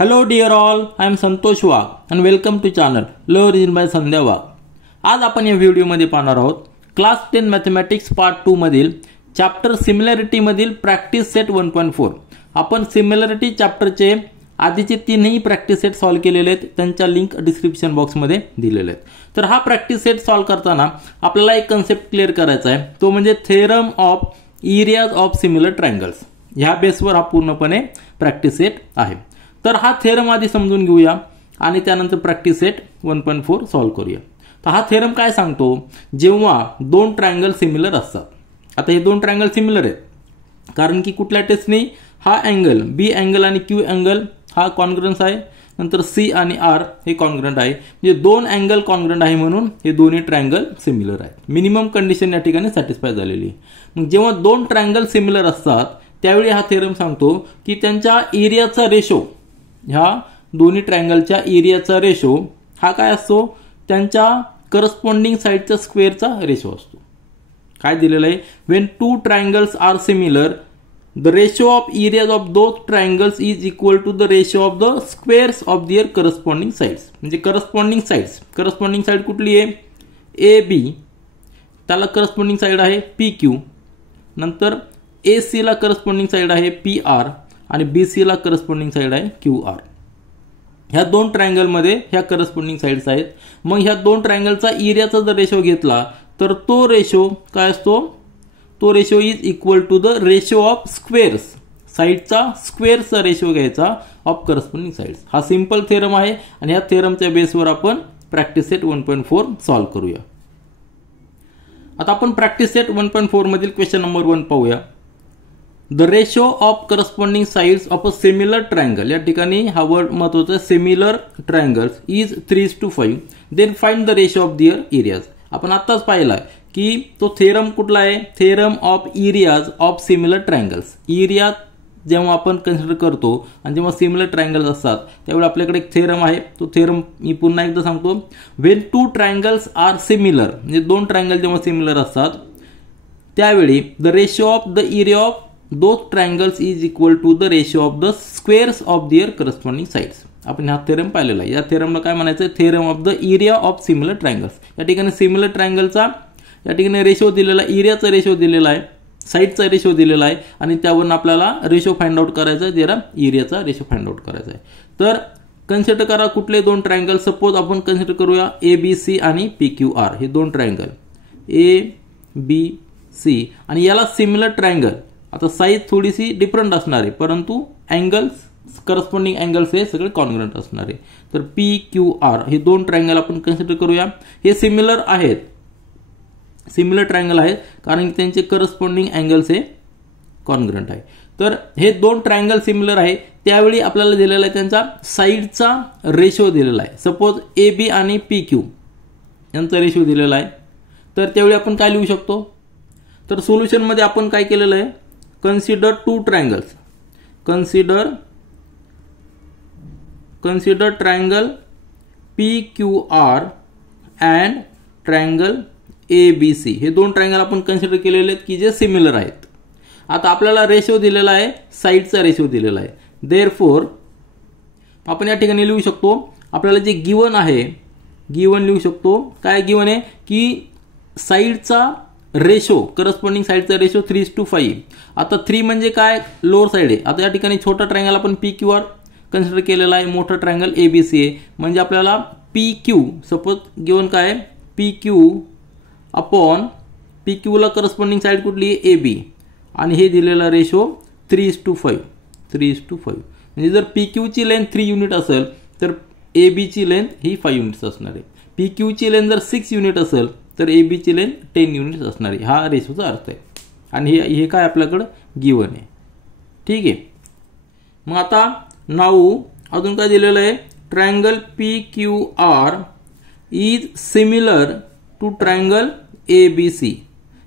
Hello dear all, I am Santosh Wagh and welcome to channel Learn Reason by संध्या वाघ. आज आपण या व्हिडिओमध्ये पाहणार आहोत क्लास 10 मॅथमॅटिक्स पार्ट 2 मधील चॅप्टर सिमिलॅरिटी मधील प्रॅक्टिस सेट 1.4. आपण सिमिलॅरिटी चॅप्टरचे आधीचे तीनही प्रॅक्टिस सेट सॉल्व केलेले आहेत, त्यांच्या लिंक डिस्क्रिप्शन बॉक्स मध्ये दिलेले आहेत. तर हा प्रॅक्टिस सेट सॉल्व करताना आपल्याला एक कन्सेप्ट क्लिअर करायचा आहे, तो म्हणजे theorem of areas of similar triangles. ह्या बेसवर हा पूर्णपणे प्रॅक्टिस सेट आहे. तर हा थेरम आधी समजून घेऊया आणि त्यानंतर प्रॅक्टिस सेट 1.4 सॉल्व करूया. तर हा थेरम काय सांगतो, जेव्हा दोन ट्रायंगल सिमिलर असतात. आता हे दोन ट्रायंगल सिमिलर आहेत कारण की कुठल्या टेस्टने हा अँगल बी अँगल आणि क्यू अँगल हा कॉन्ग्रुएंट आहे, नंतर सी आणि आर हे कॉन्ग्रुएंट आहे. म्हणजे दोन अँगल कॉन्ग्रुएंट आहे म्हणून हे दोन्ही ट्रायंगल सिमिलर आहेत. मिनिमम कंडिशन या ठिकाणी सॅटिस्फाय झालेली आहे. मग जेव्हा दोन ट्रायंगल सिमिलर असतात त्यावेळी हा थेरम सांगतो की त्यांच्या एरियाचा रेशो, ह्या दोन्ही ट्रायंगलच्या एरियाचा रेशो हा काय असतो, त्यांच्या करस्पॉन्डिंग साइडच्या स्क्वेअरचा रेशो असतो. काय दिलेलं आहे, when two triangles are similar the ratio of areas of those triangles is equal to the ratio of the squares of their corresponding sides. म्हणजे करस्पॉन्डिंग साइड कुठली आहे, ए बी, त्याला करस्पॉन्डिंग साइड आहे P Q, नंतर A C ला corresponding side आहे P R आणि B C ला करस्पॉन्डिंग साइड आहे क्यू आर. ह्या दोन ट्रायंगल मध्ये ह्या करस्पॉन्डिंग साइड्स आहेत. मग ह्या दोन ट्रायंगलचा एरियाचा जर रेशो घेतला तर तो रेशो काय असतो, तो ratio is equal to the ratio of squares, साइडचा स्क्वेअरचा रेशो घ्यायचा ऑफ करस्पॉन्डिंग साइड्स. हा सिंपल थेरम आहे आणि ह्या थेरमच्या बेसवर आपण प्रॅक्टिस सेट 1.4 सॉल्व करूया. आता आपण प्रॅक्टिस सेट 1.4 मधील क्वेश्चन नंबर 1 पाहूया. The ratio of corresponding sides of a similar triangle, या ठिकाणी हा वर्ड महत्वाचा आहे, similar triangles is 3:5. Then find the ratio of their areas. आपण आताच पाहिला की तो थेरम कुठला आहे, theorem of areas of similar triangles. Area जेव्हा आपण कन्सिडर करतो आणि जेव्हा सिमिलर ट्रायंगल्स असतात त्यावेळी आपल्याकडे एक थेरम आहे. तो थेरम मी पुन्हा एकदा सांगतो. When two triangles are similar, म्हणजे दोन ट्रायंगल जेव्हा सिमिलर असतात त्यावेळी the ratio of the area of those triangles is equal to the ratio of the squares of their corresponding sides. आपण हा थेरम पाहिलेला आहे. या थेरमला काय म्हणायचं, theorem of the area of similar triangles. या ठिकाणी सिमिलर ट्रायंगलचा या ठिकाणी रेशो दिलेला, एरियाचा रेशो दिलेला आहे, साइडचा रेशो दिलेला आहे आणि त्यावरून आपल्याला रेशो फाइंड आउट करायचा आहे, जरा एरियाचा रेशो फाइंड आउट करायचा आहे. तर कन्सिडर करा कुठले दोन ट्रायंगल. सपोज आपण कन्सिडर करूया ए बी सी आणि पी क्यू आर, हे दोन ट्रायंगल ए बी सी आणि याला सिमिलर ट्रायंगल. आता साइज थोडीशी डिफरंट असणार आहे परंतु अँगल्स, करस्पॉन्डिंग अँगल्स हे सगळे कॉन्ग्रुएंट असणार आहे. तर पी क्यू आर हे दोन ट्रायंगल आपण कन्सिडर करूया. हे सिमिलर आहेत, सिमिलर ट्रायंगल आहेत कारण की त्यांचे करस्पॉन्डिंग अँगल्स हे कॉन्ग्रुएंट आहे. तर हे दोन ट्रायंगल सिमिलर आहे त्यावेळी आपल्याला दिलेला आहे त्यांचा साइडचा रेशो दिलेला आहे. सपोज ए बी आणि पी क्यू यांचा रेशो दिलेला आहे. तर त्यावेळी आपण काय लिहू शकतो, तर सोल्युशन मध्ये आपण काय केलेलं आहे, consider two triangles, consider triangle P Q R and triangle A B C. हे दोन ट्रायंगल आपण कन्सिडर केलेले आहेत की जे सिमिलर आहेत. आता आपल्याला रेशो दिलेला आहे, साइडचा रेशो दिलेला आहे. देअरफॉर आपण या ठिकाणी लिहू शकतो, आपल्याला जे गिवन आहे, गिवन लिहू शकतो. काय गिवन आहे की साइडचा रेशो, करस्पॉन्डिंग साइडचा रेशो 3:5. आता 3 म्हणजे काय, लोअर साइड आहे. आता या ठिकाणी छोटा ट्रायंगल आपण पी क्यू आर कन्सिडर केलेला आहे, मोठा ट्रायंगल ए बी सी आहे. म्हणजे आपल्याला पी क्यू, सपोज गिवन काय P Q upon P Q ला करस्पॉन्डिंग साइड कुठली आहे ए बी आणि हे दिलेला रेशो 3:5. म्हणजे जर पी क्यू ची लेंथ 3 युनिट असेल तर ए बी ची लेंथ ही 5 युनिट्स असणार आहे. पी क्यू ची लेंथ जर 6 युनिट असेल तर ए बी ची लेंथ 10 युनिट्स असणार आहे. हा रेशोचा अर्थ आहे आणि हे काय आपल्याकडे गिवन आहे. ठीक आहे. मग आता नाऊ अजून काय दिलेलं आहे, triangle P Q R is similar to triangle A B C.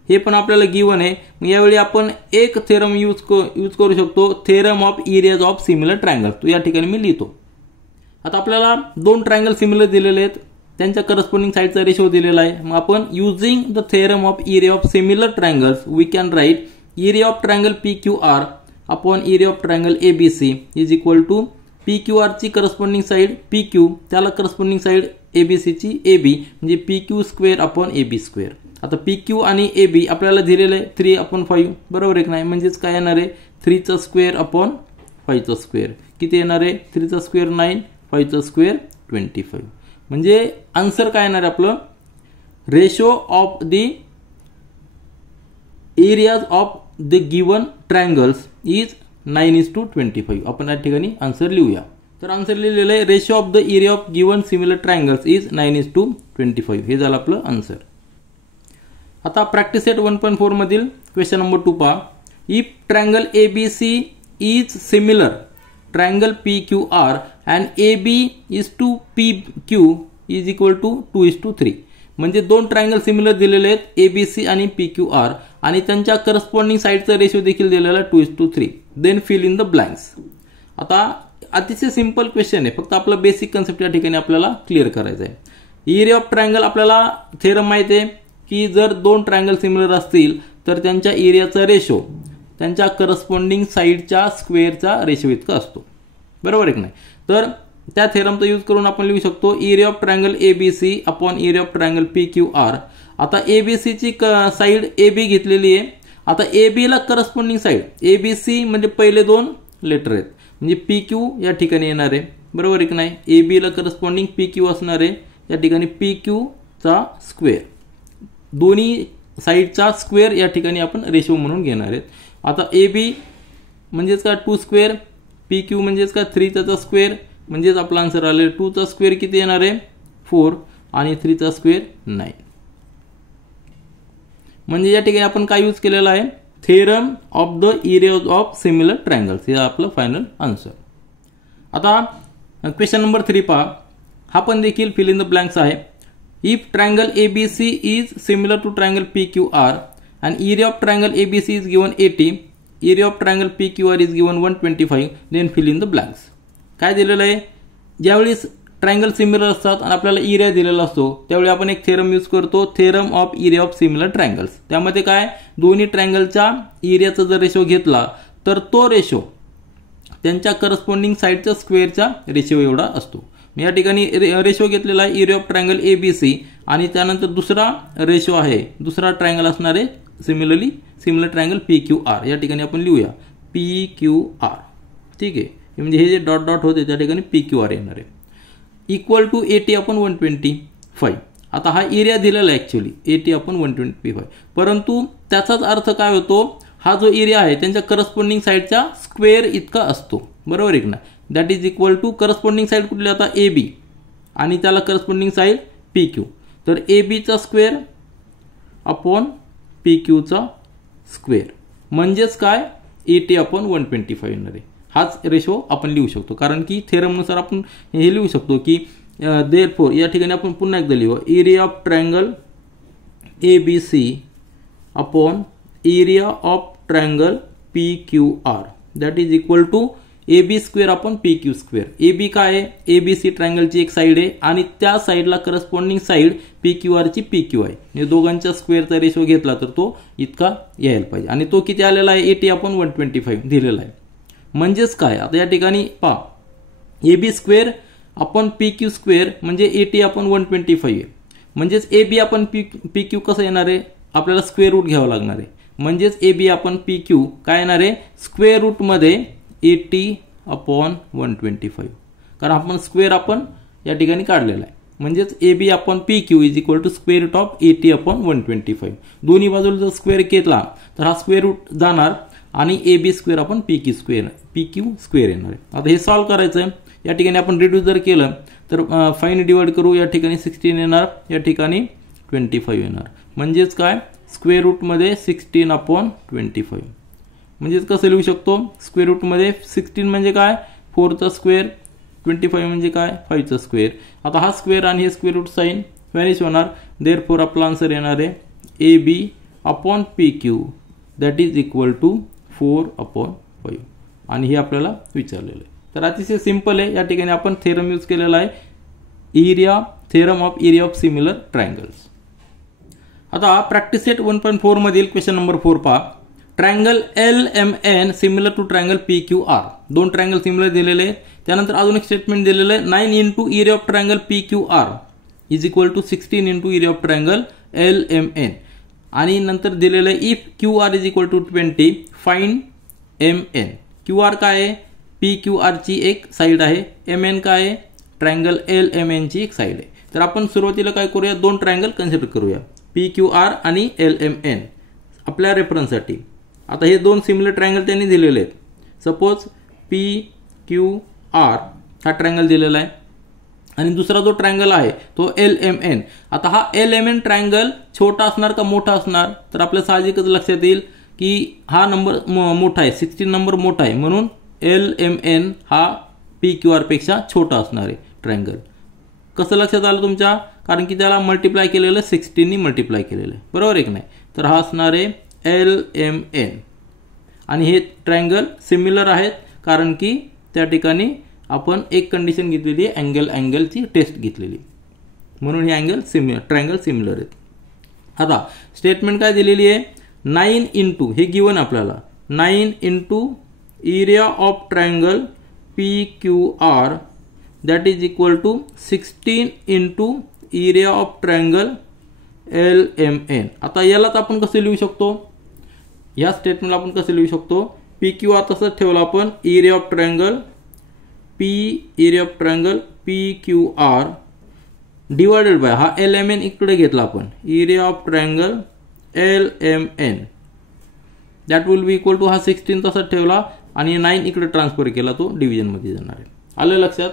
हे पण आपल्याला गिवन आहे. मग यावेळी आपण एक थेरम यूज करू शकतो, theorem of areas of similar triangle. तो या ठिकाणी मी लिहितो. आता आपल्याला दोन ट्रायंगल सिमिलर दिलेले आहेत, त्यांच्या करस्पॉन्डिंग साइडचा रेशो दिलेला आहे. मग आपण using the theorem of area of similar triangles we can write area of triangle P Q R upon area of triangle ABC is equal to P Q आरची corresponding side P Q, त्याला corresponding side A B सीची A B, म्हणजे P Q square upon A B square. आता P Q आणि A बी आपल्याला दिलेलं आहे 3/5, बरोबर आहे की नाही. म्हणजेच काय येणार आहे 3चा स्क्वेअर अपॉन 5चा स्क्वेअर. किती येणार आहे 3चा स्क्वेअर 9, 5चा स्क्वेअर 25. म्हणजे आन्सर काय येणार आहे आपलं ratio of the areas of the given triangles is 9:25. आपण या ठिकाणी आन्सर लिहूया. तर आन्सर लिहिलेलं आहे ratio of the area of given similar triangles is 9:25. हे झालं आपलं आन्सर. आता प्रॅक्टिस सेट 1.4 मधील क्वेश्चन नंबर 2 पहा. If triangle ABC is similar triangle PQR and AB is to PQ is equal to 2:3. म्हणजे दोन ट्रायंगल सिमिलर दिलेले आहेत ABC आणि PQR आणि त्यांच्या करस्पॉन्डिंग साईडचा रेशो देखील दिलेला आहे 2:3. Then fill in the blanks. आता अतिशय सिंपल क्वेश्चन आहे, फक्त आपला बेसिक कन्सेप्ट या ठिकाणी आपल्याला क्लिअर करायचा आहे. एरिया ऑफ ट्रायंगल आपल्याला थेरम माहिती आहे की जर दोन ट्रायंगल सिमिलर असतील तर त्यांच्या एरियाचा रेशो त्यांच्या करस्पॉन्डिंग साईडच्या स्क्वेअरचा रेशो इतका असतो, बरोबर आहे की नाही. तर त्या थेरमचा यूज करून आपण लिहू शकतो area of triangle ABC upon area of triangle PQR. आता ABCची साईड AB घेतलेली आहे. आता AB ला करस्पॉन्डिंग साईड ABC म्हणजे पहिले दोन लेटर आहेत, म्हणजे PQ या ठिकाणी येणार आहे, बरोबर आहे की नाही. AB ला करस्पॉन्डिंग PQ असणार आहे, या ठिकाणी PQ चा स्क्वेअर, दोन्ही साईडचा स्क्वेअर या ठिकाणी आपण रेशो म्हणून घेणार आहेत. आता AB म्हणजेच का 2 स्क्वेअर, PQ म्हणजेच का 3 चा स्क्वेअर, म्हणजेच आपला आन्सर आले 2 चा स्क्वेअर किती येणार आहे 4 आणि 3 चा स्क्वेअर 9. म्हणजे या ठिकाणी आपण काय यूज केलेला आहे theorem of the area of similar triangles. हे आपलं फायनल आन्सर. आता क्वेश्चन नंबर 3 पहा. हा पण देखील फिल इन द ब्लँक्स आहे. If triangle ABC is similar to triangle PQR and area of triangle ABC is given 80, area of triangle PQR is given 125, then fill in the blanks. काय दिलेलं आहे ज्यावेळी triangle similar असतात आणि आपल्याला area दिलेला असतो त्यावेळी आपण एक थेरम यूज करतो theorem of area of similar triangles. त्यामध्ये काय दोन्ही ट्रायंगलच्या एरियाचा जर रेशो घेतला तर तो रेशो त्यांच्या करस्पॉन्डिंग साईडच्या स्क्वेअरच्या रेशो एवढा असतो. या ठिकाणी रेशो घेतलेला आहे एरिया ऑफ ट्रायंगल ABC आणि त्यानंतर दुसरा रेशो आहे, दुसरा ट्रायंगल असणार आहे सिमिलर ट्रायंगल PQR. या ठिकाणी आपण लिहूया PQR, ठीक आहे. म्हणजे हे जे डॉट डॉट होते त्या ठिकाणी PQR येणार आहे. Equal to 80/125. आता हा एरिया दिलेला आहे ऍक्च्युअली 80/125, परंतु त्याचाच अर्थ काय होतो हा जो एरिया आहे त्यांच्या करस्पॉन्डिंग साईडच्या स्क्वेअर इतका असतो, बरोबर आहे ना. That is equal to corresponding side कुठली आता AB आणि त्याला करस्पॉन्डिंग साईड PQ. तर AB चा स्क्वेअर अपॉन PQ चा स्क्वेअर म्हणजेच काय 80/125 येणार आहे. हाच रेशो आपण लिहू शकतो कारण की थेरमनुसार आपण हे लिहू शकतो की देअरफॉर या ठिकाणी आपण पुन्हा एकदा लिहू area of triangle ABC upon area of triangle PQR that is equal to AB square upon PQ square. AB काय आहे ABC ट्रायंगलची एक साईड आहे आणि त्या साईडला करस्पॉन्डिंग साईड PQR ची PQ आहे. म्हणजे दोघांच्या स्क्वेअरचा रेशो घेतला तर तो इतका यायला पाहिजे आणि तो किती आलेला आहे 80/125 दिलेला आहे. म्हणजेच काय आता या ठिकाणी पहा AB square upon PQ square म्हणजे 80/125 आहे. म्हणजेच AB आपण PQ कसं येणार आहे आपल्याला स्क्वेअर रूट घ्यावं लागणार आहे. म्हणजेच AB आपण PQ काय येणार आहे स्क्वेअर रूट मध्ये 80/125 कारण आपण स्क्वेअर आपण या ठिकाणी काढलेला आहे. म्हणजेच AB आपण PQ is equal to square root of 80/125. दोन्ही बाजूला जर स्क्वेअर घेतला तर हा स्क्वेअर रूट जाणार आणि AB स्क्वेअर आपण PQ स्क्वेअर येणार आहे. आता हे सॉल्व्ह करायचं आहे. या ठिकाणी आपण रिड्यूस जर केलं तर 5 ने डिवाइड करू, या ठिकाणी 16 येणार, या ठिकाणी 25 येणार. म्हणजेच काय स्क्वेअर रूट मध्ये 16/25. म्हणजेच कसं लिहू शकतो स्क्वेअर रूट मध्ये 16 म्हणजे काय 4 चा स्क्वेअर, 25 म्हणजे काय 5 चा स्क्वेअर. आता हा स्क्वेअर आणि हे स्क्वेअर रूट साइन व्हॅनिश होणार. देअरफॉर आपला आन्सर येणार आहे AB upon PQ that is equal to 4/5 आणि हे आपल्याला विचारलेलं आहे. तर अतिशय सिंपल आहे. या ठिकाणी आपण थेरम यूज केलेला आहे theorem of area of similar triangles. आता प्रॅक्टिस सेट 1.4 मधील क्वेश्चन नंबर 4 पहा. Triangle LMN similar to triangle PQR, दोन ट्रायंगल सिमिलर दिलेले आहेत. त्यानंतर अजून एक स्टेटमेंट दिलेलं आहे 9 into area of triangle PQR is equal to 16 into area of triangle LMN. आणि नंतर दिलेलं आहे if QR is equal to 20 find MN. QR काय आहे, PQR ची एक साइड आहे, MN काय आहे, ट्रायंगल LMN ची एक साइड आहे. तर आपण सुरुवातीला काय करूया, दोन ट्रायंगल कन्सिडर करूया PQR आणि LMN आपल्या रेफरन्ससाठी. आता हे दोन सिमिलर ट्रायंगल त्यांनी दिलेले आहेत. सपोज PQR हा ट्रायंगल दिलेला आहे आणि दुसरा जो ट्रायंगल आहे तो LMN. आता हा LMN ट्रायंगल छोटा असणार का मोठा असणार, तर आपल्या साहजिकच लक्षात येईल की हा नंबर मोठा आहे, 16 नंबर मोठा आहे, म्हणून LMN हा PQR पेक्षा छोटा असणार आहे ट्रायंगल. कसं लक्षात आलं तुमच्या, कारण की त्याला मल्टिप्लाय केलेलं 16 नी मल्टिप्लाय केलेलं आहे, बरोबर आहे की नाही. तर हा असणार आहे LMN. आणि हे ट्रायंगल सिमिलर आहेत कारण की त्या ठिकाणी आपण एक कंडिशन घेतलेली आहे, अँगलची टेस्ट घेतलेली, म्हणून हे ट्रायंगल सिमिलर आहेत. आता स्टेटमेंट काय दिलेली आहे, 9 इंटू हे गिवन आपल्याला 9 into area of triangle PQR that is equal to 16 into area of triangle LMN. आता यालाच आपण कसं लिहू शकतो, या स्टेटमेंटला आपण कसं लिहू शकतो, PQR तसंच ठेवला आपण, area of triangle PQR divided by हा LMN इकडे घेतला आपण, area of triangle LMN that will be equal to हा 16 तसंच ठेवला आणि 9 इकडे ट्रान्सफर केला, तो डिव्हिजन मध्ये जाणार आहे. आलं लक्षात,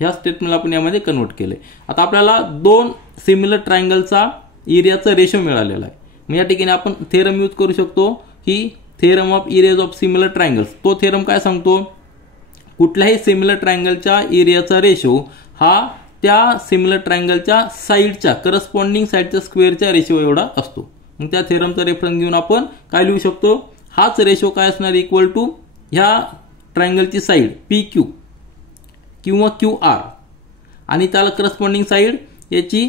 ह्या स्टेटमेंटला आपण यामध्ये कन्वर्ट केले. आता आपल्याला दोन सिमिलर ट्रायंगलचा एरियाचा रेशो मिळालेला आहे. मग या ठिकाणी आपण थेरम यूज करू शकतो की theorem of areas of similar triangles. तो थेरम काय सांगतो, कुठल्याही सिमिलर ट्रायंगलच्या एरियाचा रेशो हा त्या सिमिलर ट्रायंगलच्या साईडच्या करस्पॉन्डिंग साईडच्या स्क्वेअरच्या रेशो एवढा असतो. मग त्या थेरमचा रेफरन्स घेऊन आपण काय लिहू शकतो, हाच रेशो काय असणार, इक्वल टू ह्या ट्रायंगलची साईड PQ किंवा QR आणि त्याला करस्पॉन्डिंग साईड याची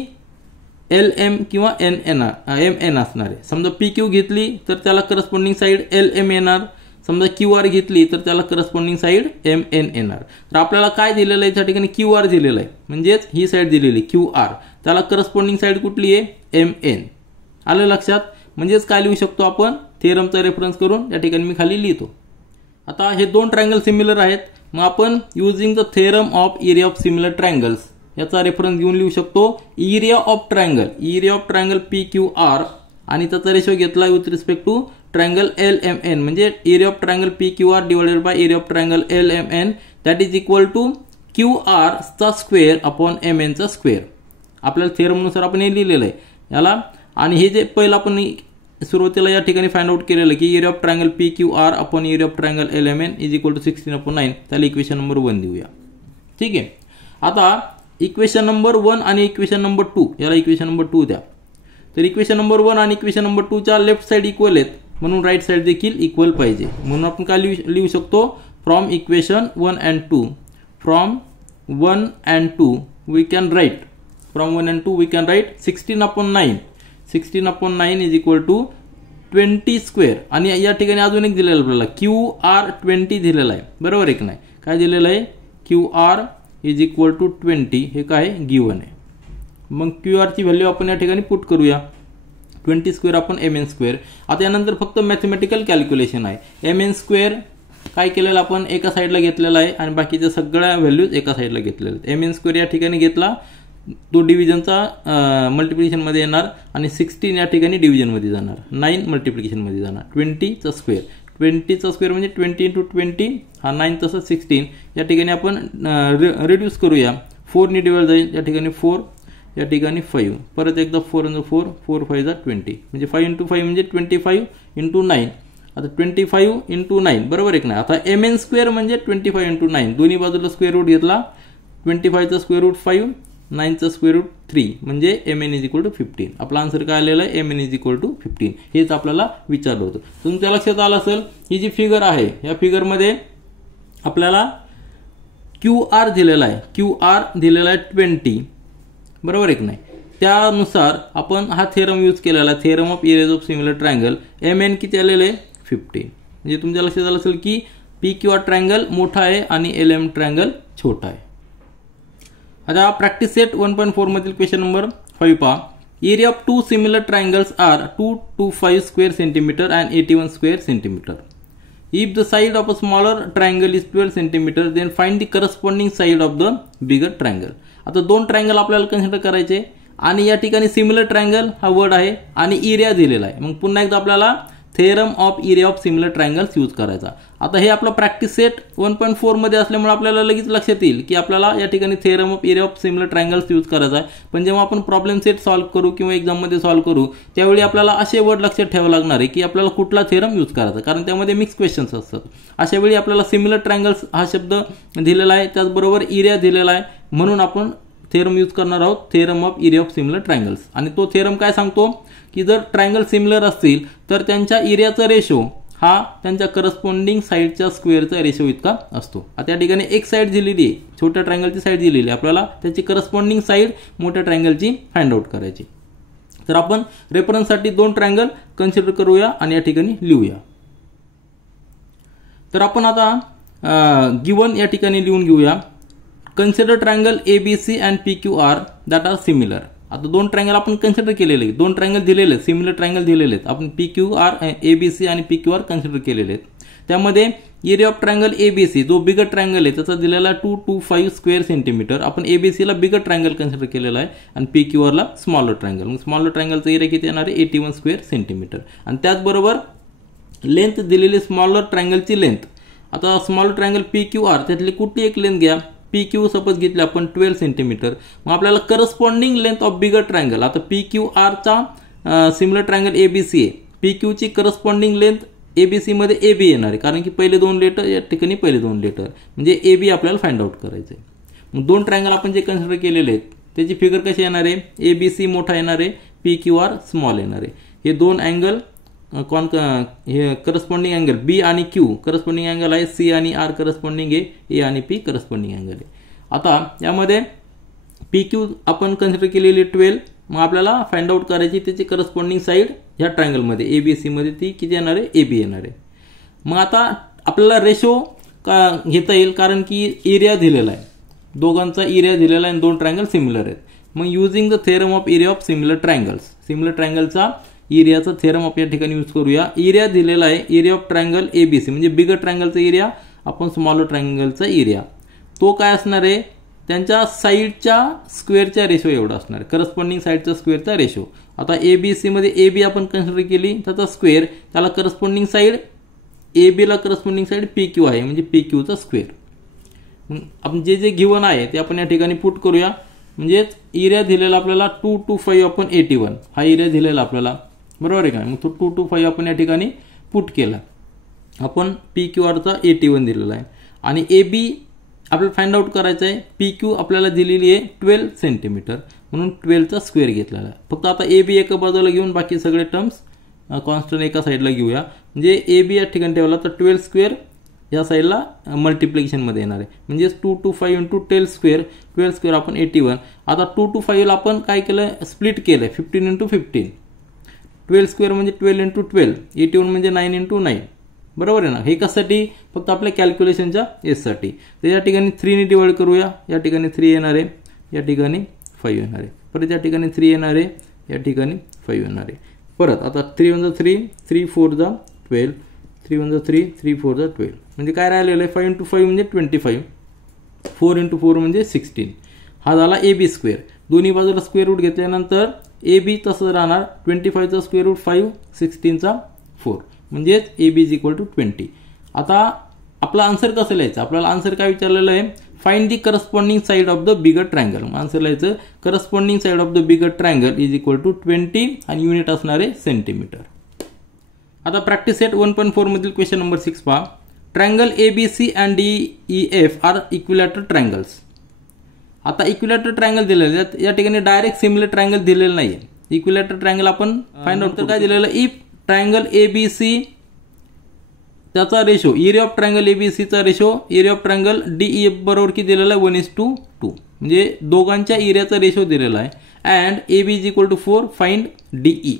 LM किंवा MN असणार आहे. समजा PQ घेतली तर त्याला करस्पॉन्डिंग साईड LM येणार, समजा QR घेतली तर त्याला करस्पॉन्डिंग साईड MN येणार. तर आपल्याला काय दिलेलं आहे, त्या ठिकाणी QR दिलेलं आहे, म्हणजेच ही साईड दिलेली QR, त्याला करस्पॉन्डिंग साईड कुठली आहे, MN. आलं लक्षात, म्हणजेच काय लिहू शकतो आपण, थेरमचा रेफरन्स करून या ठिकाणी मी खाली लिहितो. आता हे दोन ट्रायंगल सिमिलर आहेत, मग आपण using the theorem of area of similar triangles याचा रेफरन्स घेऊन लिहू शकतो एरिया ऑफ ट्रायंगल PQR आणि त्याचा रेशो घेतला with respect to triangle LMN, म्हणजे area of triangle PQR divided by area of triangle LMN that is equal to QR चा square upon MN चा स्क्वेअर. आपल्याला थेरमनुसार आपण हे लिहिलेलं आहे याला. आणि हे जे पहिलं आपण सुरुवातीला या ठिकाणी फाइंड आउट केलेलं की area of triangle PQR upon area of triangle LMN is equal to 16/9, त्याला इक्वेशन नंबर 1 देऊया. ठीक आहे. आता इक्वेशन नंबर 1 आणि इक्वेशन नंबर 2, याला इक्वेशन नंबर 2 द्या. तर इक्वेशन नंबर 1 आणि इक्वेशन नंबर 2 च्या लेफ्ट साइड इक्वल आहेत, म्हणून राईट साइड देखील इक्वल पाहिजे. म्हणून आपण काय लिहू शकतो, from equation 1 and 2 we can write 16/9 is equal to 20 square. आणि या ठिकाणी अजून एक दिलेलं आपल्याला QR 20 दिलेला आहे, बरोबर आहे की नाही, काय दिलेलं आहे, QR इज इक्वल टू 20, हे काय गिवन आहे. मग QR ची व्हॅल्यू आपण या ठिकाणी पुट करूया, 20 स्क्वेअर आपण MN स्क्वेअर. आता यानंतर फक्त मॅथमॅटिकल कॅल्क्युलेशन आहे. MN स्क्वेअर काय केलेलं आपण एका साईडला घेतलेला आहे आणि बाकीच्या सगळ्या व्हॅल्यूज एका साईडला घेतलेल्या आहेत. MN स्क्वेअर या ठिकाणी घेतला, तो डिव्हिजनचा मल्टिप्लिकेशन मध्ये येणार आणि 16 या ठिकाणी डिव्हिजन मध्ये जाणार, 9 मल्टिप्लिकेशन मध्ये जाणार. 20 चा स्क्वेअर म्हणजे 20 इंटू 20 हा 9 तसं 16 या ठिकाणी आपण रिड्यूस करूया, 4 ने डिवाइड जाईल, या ठिकाणी 4 या ठिकाणी 5, परत एकदा 4 आणि 4 4 5 जा 20, म्हणजे 5 इंटू 5 म्हणजे 25 इंटू 9. आता 25 इंटू 9 बरोबर आहे की नाही. आता MN स्क्वेअर म्हणजे 25 इंटू 9, दोन्ही बाजूला स्क्वेअर रूट घेतला, 25 चा स्क्वेअर रूट 5, 9 चा स्क्वेअर रूट 3 म्हणजे MN इज इक्वल टू 15. आपला आन्सर काय आलेला आहे, MN इज इक्वल टू 15. हेच आपल्याला विचारलं होतं. तुमच्या लक्षात आलं असेल ही जी फिगर आहे, या फिगरमध्ये आपल्याला QR दिलेला आहे, QR दिलेला आहे 20, बरोबर आहे की नाही. त्यानुसार आपण हा थेरम यूज केलेला, theorem of areas of similar triangle. MN किती आलेले आहे 15. म्हणजे तुमच्या लक्षात आलं असेल की PQR ट्रायंगल मोठा आहे आणि LM ट्रायंगल छोटा आहे. आता प्रॅक्टिस सेट 1.4 मधील क्वेश्चन नंबर 5 पहा. Area of two similar triangles are 225 square centimetre and 81 square centimetre. If the side of a smaller triangle is 12 cm, then find the corresponding side of the bigger triangle. आता दोन triangle आपल्याला consider करायचे आणि या ठिकाणी similar triangle हा word आहे आणि एरिया दिलेला आहे. मग पुन्हा एकदा आपल्याला theorem of area of similar triangles use करायचा. आता हे आपलं प्रॅक्टिस सेट 1.4 मध्ये असल्यामुळे आपल्याला लगेच लक्षात येईल की आपल्याला या ठिकाणी theorem of area of similar triangles use करायचा आहे. पण जेव्हा आपण प्रॉब्लेम सेट सॉल्व्ह करू किंवा एक्झाममध्ये सॉल्व्ह करू त्यावेळी आपल्याला असे वर्ड लक्षात ठेवावे लागणार आहे की आपल्याला कुठला थेरम यूज करायचा, कारण त्यामध्ये मिक्स क्वेश्चन्स असतात. अशा वेळी आपल्याला सिमिलर ट्रायंगल्स हा शब्द दिलेला आहे, त्याचबरोबर एरिया दिलेला आहे, म्हणून आपण थेरम यूज करणार आहोत, theorem of area of similar triangles. आणि तो थेरम काय सांगतो की जर ट्रायंगल सिमिलर असतील तर त्यांच्या एरियाचा रेशो हा त्यांच्या करस्पॉन्डिंग साईडच्या स्क्वेअरचा रेशो इतका असतो. आता या ठिकाणी एक साईड दिलेली आहे, छोट्या ट्रायंगलची साईड दिलेली आहे, आपल्याला त्याची करस्पॉन्डिंग साईड मोठ्या ट्रायंगलची फाइंड आउट करायची. तर आपण रेफरन्ससाठी दोन ट्रायंगल कन्सिडर करूया आणि या ठिकाणी लिहूया. तर आपण आता गिवन या ठिकाणी लिहून घेऊया. Consider triangle ABC and PQR that are similar. आता दोन ट्रायंगल आपण कन्सिडर केलेले आहेत, दोन ट्रायंगल दिलेले आहेत, सिमिलर ट्रायंगल दिलेले आहेत. आपण PQR ABC आणि PQR कन्सिडर केलेले आहेत. त्यामध्ये एरिया ऑफ ट्रायंगल ABC जो बिगर ट्रायंगल आहे त्याचा दिलेला 225 स्क्वेअर सेंटीमीटर. आपण ABC ला बिगर ट्रायंगल कन्सिडर केलेला आहे आणि PQR ला स्मॉलर ट्रायंगल. मग स्मॉलर ट्रायंगलचा एरिया किती येणार आहे 81 स्क्वेअर सेंटीमीटर. आणि त्याचबरोबर लेंथ दिलेली स्मॉलर ट्रायंगलची लेंथ. आता स्मॉलर ट्रायंगल PQR त्यातली कुठली एक लेंथ घ्या, PQ सपोज घेतली आपण 12 सेंटीमीटर. मग आपल्याला corresponding length of bigger triangle, आता PQR चा सिमिलर ट्रायंगल ABC आहे, PQ ची करस्पॉन्डिंग लेंथ ABC मध्ये AB येणार आहे, कारण की पहिले दोन लेटर या ठिकाणी पहिले दोन लेटर म्हणजे AB आपल्याला फाइंड आउट करायचं आहे. मग दोन ट्रायंगल आपण जे कन्सिडर केलेले आहेत त्याची फिगर कशी येणार आहे, ABC मोठा येणार आहे, PQR स्मॉल येणार आहे. हे दोन अँगल हे करस्पॉन्डिंग अँगल B आणि Q करस्पॉन्डिंग अँगल आहे, C आणि R करस्पॉन्डिंग आहे, A आणि P करस्पॉन्डिंग अँगल आहे. आता यामध्ये PQ आपण कन्सिडर केलेली 12, मग आपल्याला फाइंड आउट करायची त्याची करस्पॉन्डिंग साईड ह्या ट्रायंगलमध्ये ABC मध्ये ती किती येणार आहे, AB येणार आहे. मग आता आपल्याला रेशो घेता येईल कारण की एरिया दिलेला आहे, दोघांचा एरिया दिलेला आहे आणि दोन ट्रायंगल सिमिलर आहेत. मग using the theorem of area of similar triangles, similar ट्रायंगलचा एरियाचा थेरम आपण या ठिकाणी यूज करूया. एरिया दिलेला आहे, एरिया ऑफ ट्रायंगल ABC म्हणजे बिगर ट्रायंगलचा एरिया आपण स्मॉलर ट्रायंगलचा एरिया, तो काय असणार आहे त्यांच्या साईडच्या स्क्वेअरच्या रेशो एवढा असणार आहे, करस्पॉन्डिंग साईडच्या स्क्वेअरचा रेशो. आता ABC मध्ये AB आपण कन्सिडर केली त्याचा स्क्वेअर, त्याला करस्पॉन्डिंग साईड AB ला करस्पॉन्डिंग साईड PQ आहे म्हणजे PQ चा स्क्वेअर. आपण जे जे गिवन आहे ते आपण या ठिकाणी पुट करूया. म्हणजेच एरिया दिलेला आपल्याला 225 अपॉन 81 हा एरिया दिलेला आपल्याला, बरोबर आहे का. मग तो 225 आपण या ठिकाणी पुट केला. आपण PQR चा 81 दिलेला आहे आणि AB आपल्याला फाइंड आउट करायचं आहे. PQ आपल्याला दिलेली आहे 12 सेंटीमीटर म्हणून 12 चा स्क्वेअर घेतलेला आहे. फक्त आता AB एका बाजूला घेऊन बाकी सगळे टर्म्स कॉन्स्टंट एका साईडला घेऊया. म्हणजे AB या ठिकाणी ठेवला तर 12 स्क्वेअर या साईडला मल्टिप्लिकेशनमध्ये येणार आहे, म्हणजे 225 इंटू 12 स्क्वेअर आपण 81. आता 225 ला आपण काय केलं, स्प्लिट केलं 15 इंटू 15. 12 स्क्वेअर म्हणजे 12 इंटू 12, 81 म्हणजे 9 इंटू 9, बरोबर आहे ना. हे कशासाठी, फक्त आपल्या कॅल्क्युलेशनच्या एससाठी. तर या ठिकाणी 3 ने डिवाइड करूया, या ठिकाणी 3 येणार आहे, या ठिकाणी 5 येणार आहे, परत या ठिकाणी 3 येणार आहे, या ठिकाणी 5 येणार आहे. परत आता 3 1 3, 3 4 12, 3 1 3, 3 4 12, म्हणजे काय राहिलेलं आहे 5 इंटू 5 म्हणजे 25, 4 इंटू 4 म्हणजे 16. हा झाला AB स्क्वेअर. दोन्ही बाजूला स्क्वेअर रूट घेतल्यानंतर AB तसं राहणार 25 चा स्क्वेअर रूट 5, 16 चा 4, म्हणजेच AB इज इक्वल टू 20. आता आपला आन्सर कसं लिहायचं, आपल्याला आन्सर काय विचारलेलं आहे, find the corresponding side of the bigger triangle. Answer लिहायचं corresponding side of the bigger triangle is equal to 20 आणि युनिट असणार आहे सेंटीमीटर. आता प्रॅक्टिस सेट 1.4 मधील क्वेश्चन नंबर 6 पहा. Triangle ABC and DEF are equilateral triangles. आता equilateral triangle दिलेले आहेत, या ठिकाणी डायरेक्ट सिमिलर ट्रायंगल दिलेलं नाहीये. इक्विलॅटरल ट्रायंगल आपण फाइंड आउट तर काय दिलेलं, इफ ट्रायंगल ABC त्याचा ratio, area of triangle ABC चा ratio area of triangle DEF बरोबर की दिलेला आहे 1:2, म्हणजे दोघांच्या एरियाचा रेशो दिलेला आहे. And AB is equal to 4, find DE.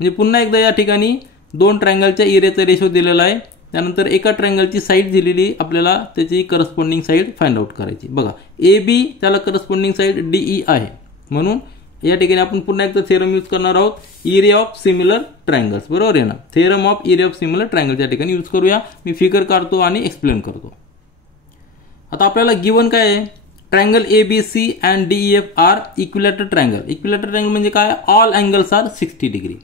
म्हणजे पुन्हा एकदा या ठिकाणी दोन ट्रायंगलच्या एरियाचा रेशो दिलेला आहे, त्यानंतर एका ट्रायंगलची साईड दिलेली, आपल्याला त्याची करस्पॉन्डिंग साईड फाइंड आउट करायची. बघा AB त्याला करस्पॉन्डिंग साईड DE आहे, म्हणून या ठिकाणी आपण पुन्हा एकदा थेरम यूज करणार आहोत, एरिया ऑफ सिमिलर ट्रायंगल्स. बरोबर आहे ना, theorem of area of similar triangle या ठिकाणी यूज करूया. मी फिगर काढतो आणि एक्सप्लेन करतो. आता आपल्याला गिवन काय आहे, triangle ABC and DEF are equilateral triangle. Equilateral triangle म्हणजे काय, ऑल अँगल्स आर 60 डिग्री.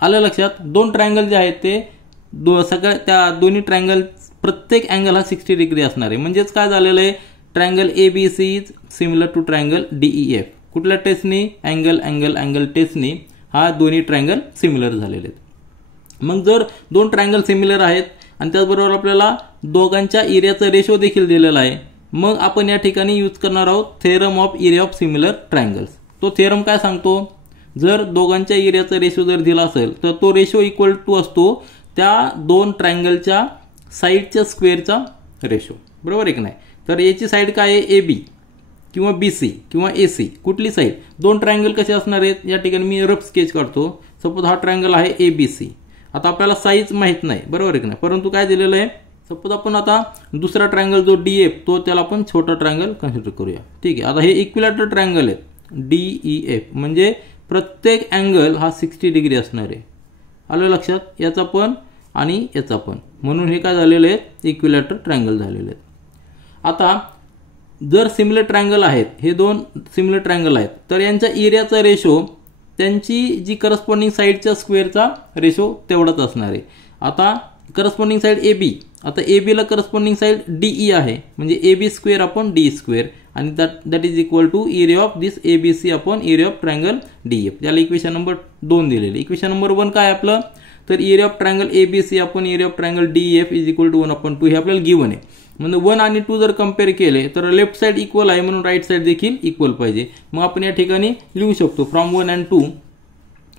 आलं लक्षात. दोन ट्रायंगल जे आहेत ते सगळ्या त्या दोन्ही ट्रायंगल प्रत्येक अँगल हा 60 डिग्री असणार आहे. म्हणजेच काय झालेलं आहे, triangle ABC is similar to triangle DEF. कुठल्या टेस्टनी, अँगल टेस्टनी हा दोन्ही ट्रायंगल सिमिलर झालेले आहेत. मग जर दोन ट्रायंगल सिमिलर आहेत आणि त्याचबरोबर आपल्याला दोघांच्या एरियाचा रेशो देखील दिलेला आहे, मग आपण या ठिकाणी यूज करणार आहोत theorem of area of similar triangles. तो थेरम काय सांगतो, जर दोघांच्या एरियाचा रेशो जर दिला असेल तर तो रेशो इक्वल टू असतो त्या दोन ट्रायंगलच्या साईडच्या स्क्वेअरचा रेशो. बरोबर आहे की नाही. तर याची साईड काय आहे, AB किंवा BC किंवा AC, कुठली साईड. दोन ट्रायंगल कसे असणार आहेत, या ठिकाणी मी रफ स्केच करतो. सपोज हा ट्रायंगल आहे ABC. आता आपल्याला साईज माहित नाही, बरोबर आहे की नाही, परंतु काय दिलेलं आहे, सपोज आपण आता दुसरा ट्रायंगल जो DF तो त्याला आपण छोटा ट्रायंगल कन्सिडर करूया. ठीक आहे. आता हे इक्विलॅटरल ट्रायंगल आहेत DEF, म्हणजे प्रत्येक अँगल हा 60 डिग्री असणार आहे. आलं लक्षात, याचा पण आणि याचा पण, म्हणून हे काय झालेले आहेत, इक्विलॅटरल ट्रायंगल झालेले आहेत. आता जर सिमिलर ट्रायंगल आहेत, हे दोन सिमिलर ट्रायंगल आहेत, तर यांच्या एरियाचा रेशो त्यांची जी करस्पॉन्डिंग साईडच्या स्क्वेअरचा रेशो तेवढाच असणार आहे. आता करस्पॉन्डिंग साईड AB, आता AB ला करस्पॉन्डिंग साईड DE आहे, म्हणजे AB square upon DE square, आणि that is equal to area of this ABC upon area of triangle DF. याला इक्वेशन नंबर 2 दिलेले. इक्वेशन नंबर 1 काय आपलं, तर area of triangle ABC upon area of triangle DEF is equal to 1/2. हे आपल्याला given आहे. म्हणजे 1 आणि 2 जर कम्पेअर केले तर लेफ्ट साईड इक्वल आहे, म्हणून राईट साईड देखील इक्वल पाहिजे. मग आपण या ठिकाणी लिहू शकतो फ्रॉम 1 and 2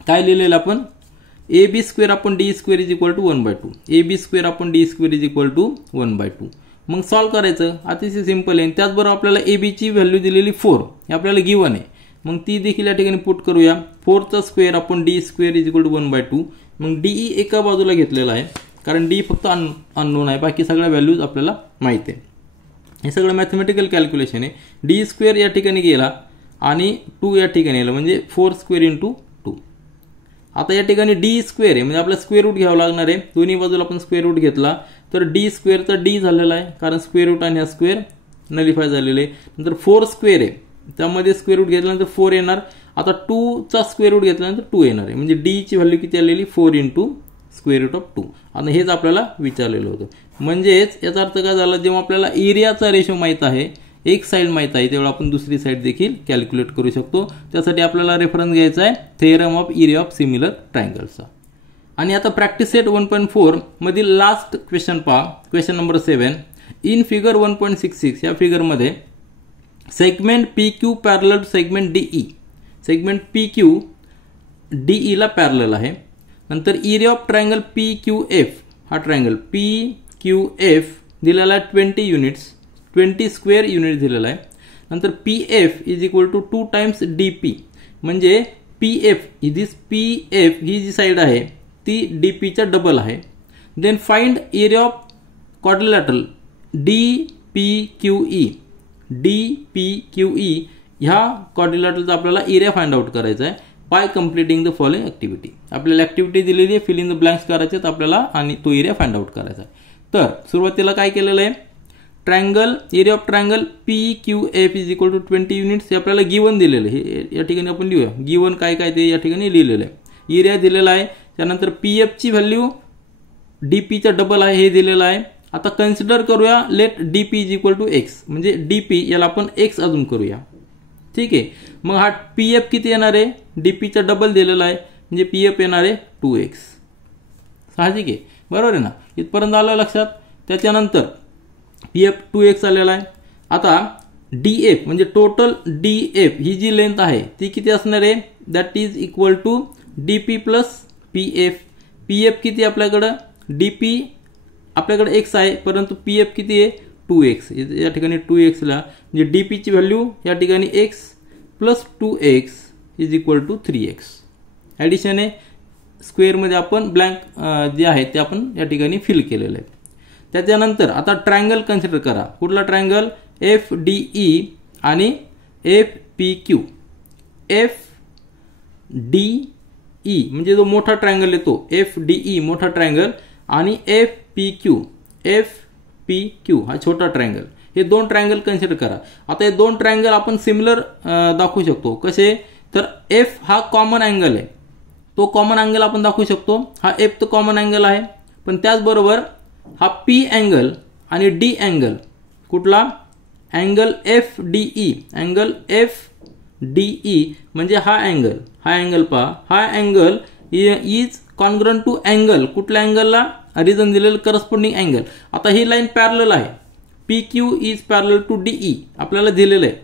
काय लिहिलेलं आपण, AB square upon DE square is equal to 1/2. AB square upon DE square is equal to 1/2. मग सॉल्व्ह करायचं, अतिशय सिंपल आहे. त्याचबरोबर आपल्याला AB ची व्हॅल्यू दिलेली 4 हे आपल्याला गिवन आहे, मग ती देखील या ठिकाणी पुट करूया. 4चा square upon DE square is equal to 1/2. मग DE एका बाजूला घेतलेला आहे, कारण D फक्त अननोन आहे, बाकी सगळ्या व्हॅल्यूज आपल्याला माहिती आहे. हे सगळं मॅथमॅटिकल कॅल्क्युलेशन आहे. DE स्क्वेअर या ठिकाणी गेला आणि 2 या ठिकाणी आलं, म्हणजे 4 स्क्वेअर इंटू 2. आता या ठिकाणी DE स्क्वेअर आहे, म्हणजे आपल्याला स्क्वेअर रूट घ्यावं लागणार आहे. दोन्ही बाजूला आपण स्क्वेअर रूट घेतला तर D स्क्वेअरचा D झालेला आहे, कारण स्क्वेअर रूट आणि हा स्क्वेअर नलिफाय झालेले. नंतर 4 स्क्वेअर आहे, त्यामध्ये स्क्वेअर रूट घेतल्यानंतर 4 येणार. आता 2चा स्क्वेअर रूट घेतल्यानंतर 2 येणार आहे, म्हणजे D ची व्हॅल्यू किती आलेली, 4 इंटू स्क्वेअर रूट ऑफ 2. आता हेच आपल्याला विचारलेलं होतं. म्हणजेच याचा अर्थ काय झाला, जेव्हा आपल्याला एरियाचा रेशो माहित आहे, एक साईड माहित आहे, तेव्हा आपण दुसरी साईड देखील कॅल्क्युलेट करू शकतो. त्यासाठी आपल्याला रेफरन्स घ्यायचा आहे theorem of area of similar ट्रायंगल्सचा. आणि आता प्रॅक्टिस सेट 1.4 मधील लास्ट क्वेश्चन पहा, क्वेश्चन नंबर 7. इन फिगर 1.66 या फिगरमध्ये segment PQ parallel to segment DE, segment PQ DE ला पॅरलल आहे. नंतर एरिया ऑफ ट्रायंगल PQF, हा ट्रायंगल PQF दिलेला आहे 20 युनिट्स, 20 स्क्वेअर युनिट दिलेला आहे. नंतर PF is equal to 2 times DP, म्हणजे PF ही जी साईड आहे ती DPच्या डबल आहे. Then find area of quadrilateral DPQE. ह्या क्वाड्रिलॅटरलचा आपल्याला एरिया फाइंड आउट करायचा आहे by completing the following activity. आपल्याला ऍक्टिव्हिटी दिलेली आहे, फिल इन द ब्लँक्स करायचे आहेत आपल्याला आणि तो एरिया फाइंड आउट करायचा आहे. तर सुरुवातीला काय केलेलं आहे, triangle area of triangle PQF is equal to 20 units हे आपल्याला गिवन दिलेलं आहे. हे या ठिकाणी आपण लिहूया, गिवन काय काय ते या ठिकाणी लिहिलेलं आहे. एरिया दिलेला आहे, त्यानंतर PF ची व्हॅल्यू DPच्या डबल आहे हे दिलेलं आहे. आता कन्सिडर करूया let DP is equal to x, म्हणजे DP याला आपण x अजूम करूया. ठीक आहे. मग हा PF किती येणार आहे, DPच्या डबल दिलेला आहे, म्हणजे PF येणार आहे 2x. साहजिक आहे, बरोबर आहे ना, इथपर्यंत आलं लक्षात. त्याच्यानंतर PF 2x आलेला आहे. आता DF म्हणजे टोटल DF ही जी लेंथ आहे ती किती असणार आहे, that is equal to DP plus PF. PF किती आपल्याकडं, DP आपल्याकडे x आहे, परंतु PF किती आहे 2x. या ठिकाणी 2x ला म्हणजे DP ची व्हॅल्यू या ठिकाणी x plus 2x is equal to 3x. Addition आहे, स्क्वेअरमध्ये आपण ब्लँक जे आहे ते आपण या ठिकाणी फिल केलेलं आहे. त्याच्यानंतर आता ट्रायंगल कन्सिडर करा. कुठला ट्रायंगल? FDE आणि FPQ. FDE म्हणजे जो मोठा ट्रायंगल येतो FDE मोठा ट्रायंगल आणि FPQ हा छोटा ट्रायंगल. हे दोन ट्रायंगल कन्सिडर करा. आता हे दोन ट्रायंगल आपण सिमिलर दाखवू शकतो. कसे? तर F हा कॉमन अँगल आहे, तो कॉमन अँगल आपण दाखवू शकतो. हा F तो कॉमन अँगल आहे, पण त्याचबरोबर हा P अँगल आणि D अँगल. कुठला? Angle FDE. अँगल FDE म्हणजे हा अँगल पहा. हा angle is congruent to angle. कुठल्या अँगलला? रिजन दिलेलं करस्पॉन्डिंग अँगल. आता ही लाईन पॅरलल आहे. PQ is parallel to DE आपल्याला दिलेलं आहे,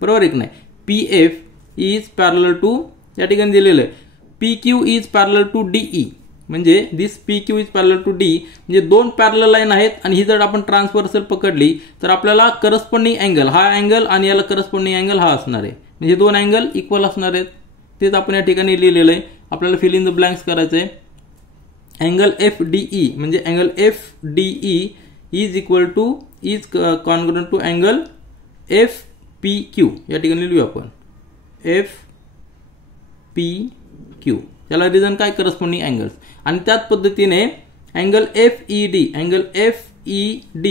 बरोबर आहे की नाही? PF इज पॅरलल टू या ठिकाणी दिलेलं आहे PQ is parallel to DE. म्हणजे this PQ is parallel to D म्हणजे दोन पॅरलल लाईन आहेत आणि ही जर आपण ट्रान्सव्हर्सल पकडली तर आपल्याला करस्पॉन्डिंग अँगल हा अँगल आणि याला करस्पॉन्डिंग अँगल हा असणार आहे. म्हणजे दोन अँगल इक्वल असणार आहेत. तेच आपण या ठिकाणी लिहिलेलं आहे. आपल्याला फिल इन द ब्लँक्स करायचं आहे. अँगल FDE म्हणजे angle FDE is equal to is congruent to angle FPQ. या ठिकाणी लिहूया आपण FPQ. त्याला रिजन काय? Corresponding angles. आणि त्याच पद्धतीने अँगल FED. अँगल FED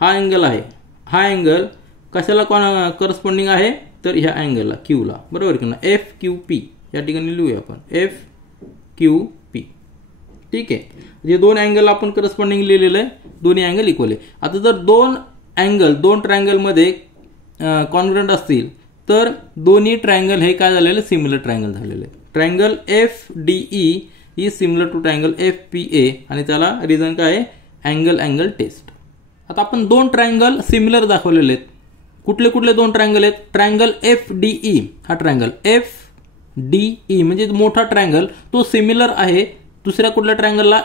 हा अँगल आहे. हा अँगल कशाला करस्पॉन्डिंग आहे? तर ह्या अँगलला Qला, बरोबर की ना? FQP या ठिकाणी लिहूया आपण FQP. ठीक आहे. जे दोन अँगल आपण करस्पॉन्डिंग लिहिलेलं आहे, दोन्ही अँगल इक्वल आहे. आता जर दोन ट्रायंगल मध्ये कॉन्ग्रुएंट असतील तर दोन्ही ट्रायंगल हे काय झालेले? सिमिलर ट्रायंगल झालेले. Triangle FDE is similar to triangle FPA आणि त्याला रिझन काय आहे? Angle test. आता आपण दोन ट्रायंगल सिमिलर दाखवलेले आहेत. कुठले कुठले दोन ट्रायंगल आहेत? ट्रायंगल FDE हा ट्रायंगल FDE म्हणजे मोठा ट्रायंगल तो सिमिलर आहे दुसऱ्या कुठल्या ट्रायंगलला?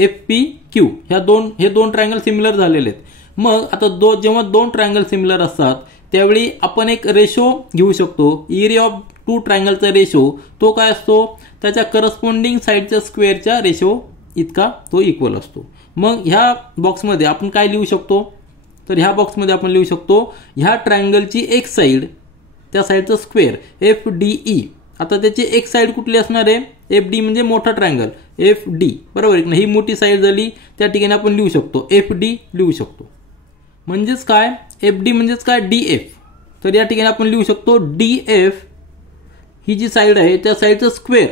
FPQ. हे दोन ट्रायंगल सिमिलर झालेले आहेत. मग आता जेव्हा दोन ट्रायंगल सिमिलर असतात त्यावेळी आपण एक रेशो घेऊ शकतो. एरिया ऑफ टू ट्रायंगलचा रेशो तो काय असतो? त्याच्या करस्पॉन्डिंग साईडच्या स्क्वेअरच्या रेशो इतका तो इक्वल असतो. मग ह्या बॉक्समध्ये आपण काय लिहू शकतो? तर ह्या बॉक्समध्ये आपण लिहू शकतो ह्या ट्रायंगलची एक साईड त्या साईडचं स्क्वेअर FDE. आता त्याची एक साईड कुठली असणार आहे? FD म्हणजे मोठा ट्रायंगल FD, बरोबर आहे. ही मोठी साईड झाली, त्या ठिकाणी आपण लिहू शकतो FD लिहू शकतो. म्हणजेच काय? FD म्हणजेच काय? DF. तर या ठिकाणी आपण लिहू शकतो DF ही जी साईड आहे त्या साईडचं स्क्वेअर.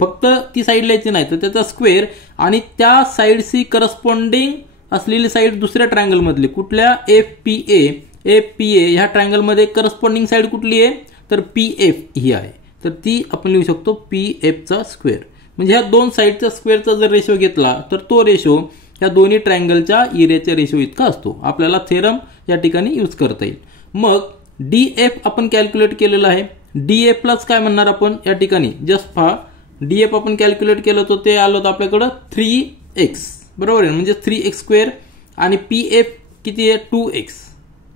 फक्त ती साईड लिहायची नाही तर त्याचा स्क्वेअर आणि त्या साईडशी करस्पॉन्डिंग असलेली साईड दुसऱ्या ट्रायंगल मधली कुठल्या? FPA ह्या ट्रायंगल मध्ये करस्पॉन्डिंग साईड कुठली आहे? तर PF ही आहे. तर ती आपण लिहू शकतो PF चा स्क्वेअर. म्हणजे ह्या दोन साईडच्या स्क्वेअरचा जर रेशो घेतला तर तो रेशो ह्या दोन्ही ट्रायंगलच्या एरियाच्या रेशो इतका असतो. आपल्याला थेरम या ठिकाणी यूज करता येईल. मग DF आपण कॅल्क्युलेट केलेला आहे. DF प्लस काय म्हणणार आपण या ठिकाणी? जस्ट पहा, DF आपण कॅल्क्युलेट केलं तर ते आलं होतं आपल्याकडं 3x, बरोबर आहे. म्हणजे 3x स्क्वेअर आणि PF किती आहे? 2x.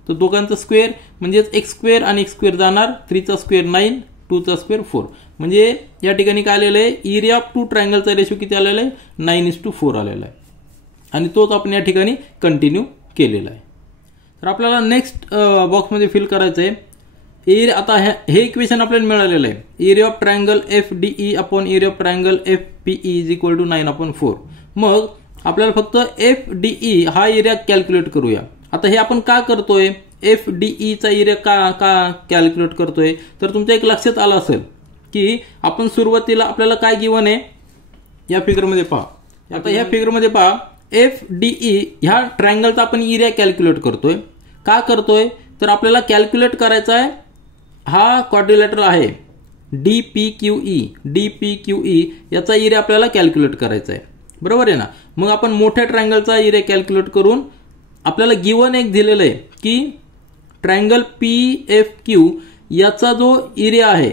तर दोघांचा स्क्वेअर म्हणजेच x स्क्वेअर आणि x स्क्वेअर जाणार. 3 चा स्क्वेअर 9, 2 चा स्क्वेअर 4. म्हणजे या ठिकाणी काय आलेलं आहे? एरिया ऑफ टू ट्रायंगलचा रेशो किती आलेला आहे? 9:4 आलेला आहे. आणि तोच आपण या ठिकाणी कंटिन्यू केलेला आहे. तर आपल्याला नेक्स्ट बॉक्समध्ये फिल करायचं आहे. आता हे इक्वेशन आपल्याला मिळालेलं आहे. Area of triangle FDE upon area of triangle FPE is equal to 9/4. मग आपल्याला फक्त FDE हा एरिया कॅल्क्युलेट करूया. आता हे आपण का करतोय? FDE चा एरिया का कॅल्क्युलेट करतोय? तर तुमच्या एक लक्षात आलं असेल की आपण सुरुवातीला आपल्याला काय गिवन आहे? या फिगरमध्ये पहा. आता या फिगरमध्ये पहा FDE ह्या ट्रायंगलचा आपण एरिया कॅल्क्युलेट करतोय. का करतोय? तर आपल्याला कॅल्क्युलेट करायचा आहे हा क्वाड्रिलॅटरल आहे DPQE याचा एरिया आपल्याला कॅल्क्युलेट करायचा आहे, बरोबर आहे ना. मग आपण मोठ्या ट्रायंगलचा एरिया कॅल्क्युलेट करून आपल्याला गिवन एक दिलेलं आहे की ट्रायंगल PFQ याचा जो एरिया आहे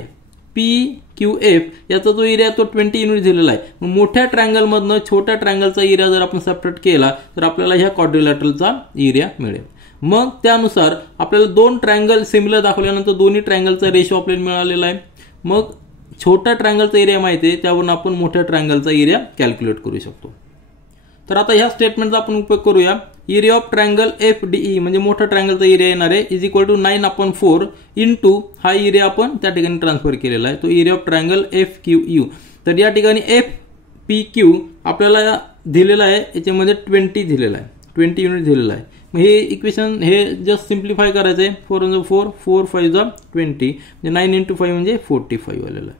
PQF याचा जो एरिया तो 20 युनिट दिलेला आहे. मग मोठ्या ट्रायंगल मधनं छोट्या ट्रायंगलचा एरिया जर आपण सबट्रॅक्ट केला तर आपल्याला ह्या क्वाड्रिलॅटरलचा एरिया मिळेल. मग त्यानुसार आपल्याला दोन ट्रायंगल सिमिलर दाखवल्यानंतर दोन्ही ट्रायंगलचा रेशो आपल्याला मिळालेला आहे. मग छोट्या ट्रायंगलचा एरिया माहिती आहे त्यावरून आपण मोठ्या ट्रायंगलचा एरिया कॅल्क्युलेट करू शकतो. तर आता ह्या स्टेटमेंटचा आपण उपयोग करूया. एरिया ऑफ ट्रायंगल FDE म्हणजे मोठ्या ट्रायंगलचा एरिया येणार आहे इज इक्वल टू 9/4 इंटू हा एरिया आपण त्या ठिकाणी ट्रान्सफर केलेला आहे तो एरिया ऑफ ट्रायंगल FQU. तर या ठिकाणी FPQ आपल्याला दिलेला आहे याच्यामध्ये 20 दिलेला आहे 20 युनिट दिलेला आहे. मग हे इक्वेशन हे जस्ट सिम्प्लिफाय करायचं आहे 4 × 4 4 5 20 म्हणजे 9 × 5 म्हणजे 45 आलेलं आहे.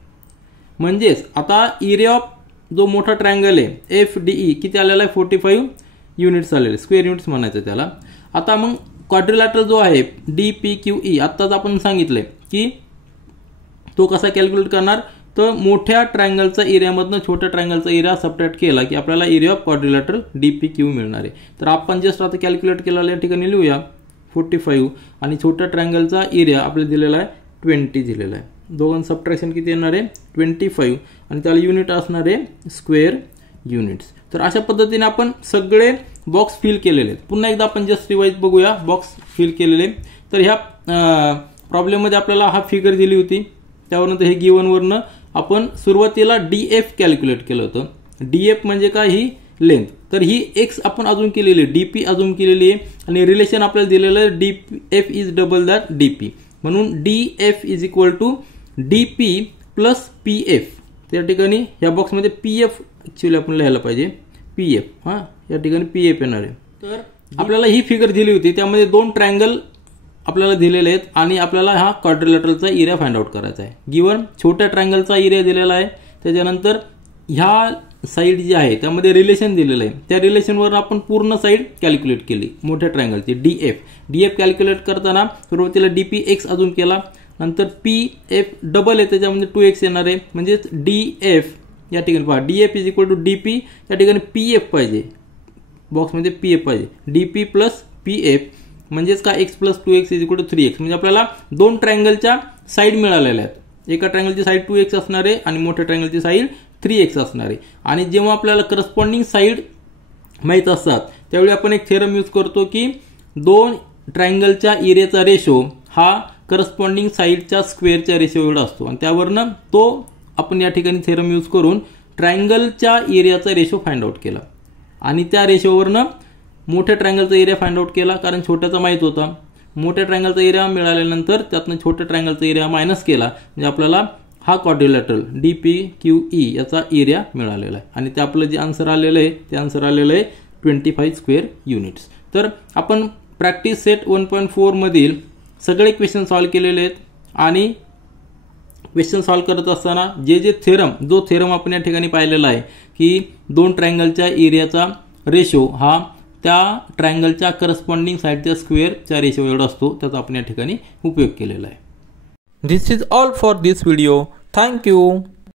म्हणजेच आता एरिया ऑफ जो मोठा ट्रायंगल आहे FDE किती आलेला आहे 45 युनिट्स आलेले स्क्वेअर युनिट्स म्हणायचं त्याला. आता मग क्वाड्रिलॅटरल जो आहे DPQE आत्ताच आपण सांगितलंय की तो कसा कॅल्क्युलेट करणार तर मोठ्या ट्रायंगलचा एरियामधनं छोट्या ट्रायंगलचा एरिया सबट्रॅक्ट केला की आपल्याला एरिया ऑफ क्वाड्रिलॅटरल DPQ मिळणार आहे. तर आपण जस्ट आता कॅल्क्युलेट केलेला या ठिकाणी लिहूया 45 आणि छोट्या ट्रायंगलचा एरिया आपल्याला दिलेला आहे 20 दिलेला आहे. दोघांचं सबट्रॅक्शन किती येणार आहे 25 आणि त्याला युनिट असणार आहे स्क्वेअर युनिट्स. तर अशा पद्धतीने आपण सगळे बॉक्स फिल केलेले आहेत. पुन्हा एकदा आपण जस्ट रिवाइज बघूया बॉक्स फिल केलेले. तर ह्या प्रॉब्लेममध्ये आपल्याला हा फिगर दिली होती त्यावरनंतर हे गिव्हनवरनं आपण सुरुवातीला DF कॅल्क्युलेट केलं होतं. DF म्हणजे काय ही लेंथ. तर ही x आपण अजून केलेली आहे DP अजून केलेली आहे आणि रिलेशन आपल्याला दिलेलं आहे DF is double that DP म्हणून DF is equal to DP plus PF. त्या ठिकाणी ह्या बॉक्समध्ये PF ऍक्च्युअली आपण लिहायला पाहिजे PF हां या ठिकाणी PF येणार आहे. तर आपल्याला ही फिगर दिली होती त्यामध्ये दोन ट्रायंगल आपल्याला दिलेले आहेत आणि आपल्याला हा क्वाड्रिलॅटरलचा एरिया फाइंड आउट करायचा आहे. गिवन छोट्या ट्रायंगलचा एरिया दिलेला आहे त्याच्यानंतर ह्या साईड जी आहे त्यामध्ये रिलेशन दिलेलं आहे त्या रिलेशनवर आपण पूर्ण साईड कॅल्क्युलेट केली मोठ्या ट्रायंगलची DF कॅल्क्युलेट करताना सुरुवातीला DPX अजून केला नंतर PF डबल आहे त्याच्यामध्ये 2x येणार आहे म्हणजेच DF या ठिकाणी पहा DF is equal to DP या ठिकाणी PF पाहिजे बॉक्समध्ये PF पाहिजे DP प्लस PF म्हणजेच का x plus 2x is equal to 3x म्हणजे आपल्याला दोन ट्रायंगलच्या साईड मिळालेल्या आहेत. एका ट्रायंगलची साईड 2x असणार आहे आणि मोठ्या ट्रायंगलची साईड 3x असणार आहे. आणि जेव्हा आपल्याला करस्पॉन्डिंग साईड माहीत असतात त्यावेळी आपण एक थेरम यूज करतो की दोन ट्रायंगलच्या एरियाचा रेशो हा करस्पॉन्डिंग साईडच्या स्क्वेअरच्या रेशो एवढा असतो आणि त्यावरनं तो आपण या ठिकाणी थेरम यूज करून ट्रायंगलच्या एरियाचा रेशो फाइंड आउट केला आणि त्या रेशोवरनं मोठ्या ट्रायंगलचा एरिया फाइंड आउट केला कारण छोट्याचा माहित होता. मोठ्या ट्रायंगलचा एरिया मिळाल्यानंतर त्यातनं छोट्या ट्रायंगलचा एरिया मायनस केला म्हणजे आपल्याला हा क्वाड्रिलॅटरल DPQE याचा एरिया मिळालेला आहे आणि ते आपलं जे आन्सर आलेलं आहे ते आन्सर आलेलं आहे 25 स्क्वेअर युनिट्स. तर आपण प्रॅक्टिस सेट 1.4 मधील सगळे क्वेश्चन सॉल्व्ह केलेले आहेत आणि क्वेश्चन सॉल्व्ह करत असताना जे थेरम आपण या ठिकाणी पाहिलेला आहे की दोन ट्रायंगलच्या एरियाचा रेशो हा त्या ट्रायंगलच्या करस्पॉन्डिंग साईडच्या स्क्वेअरच्या रेशो एवढा असतो त्याचा आपण या ठिकाणी उपयोग केलेला आहे. This is all for this video. Thank you.